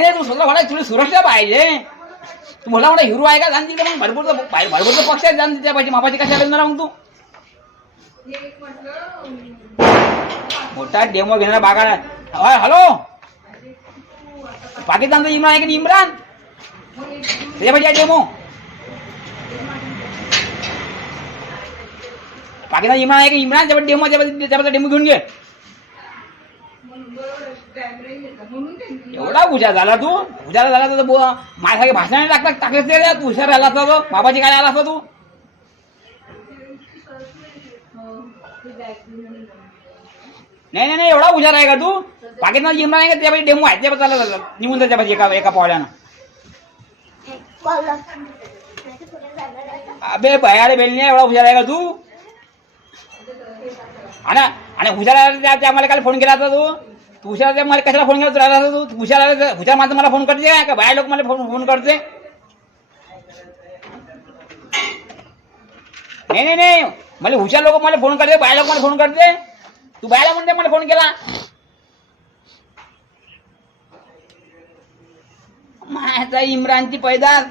नाही तू स्वतः म्हणा तुला सुरक्षा पाहिजे. तू मला म्हणा हिरो आहे का जाण तिथे मग भरपूर पक्ष आहेत जाण तिथे पाहिजे मापाची कशा करणार मग तू मोठा डेमो घेणार बागा. हॅलो पाकिस्तानचा इम्रान आहे की इम्रान त्याच्या पाहिजे डेमो पाकिस्तान इम्रान आहे की इम्रान त्याच्या डेमो घेऊन घे. एवढा हुशार झाला तू हुशार झाला तर माझ्यासारखे भाषण लागतात टाकायचं तू हुशार राहिला असता तो बाबाची काय आला असता तू. नाही नाही नाही एवढा हुशार आहे का तू. पाकिस्तान इम्रान आहे का त्यापाशी डेमो आहे त्या चालला निघून त्याच्यापाशी एका पावल्यानं. अबे बयाडे बेलने एवढा हुशार आहे का तू. आणि हुशार आम्हाला काल फोन केला होता तू हुशार मला कशाला फोन केला राहिला तू हुशार माणसं मला फोन करते का बाहेर लोक मला फोन करते. नाही नाही नाही मला हुशार लोक मला फोन करते बाहेर लोक मला फोन करते. तू बाहेर म्हणते मला फोन केला माझा इम्रानची पैदास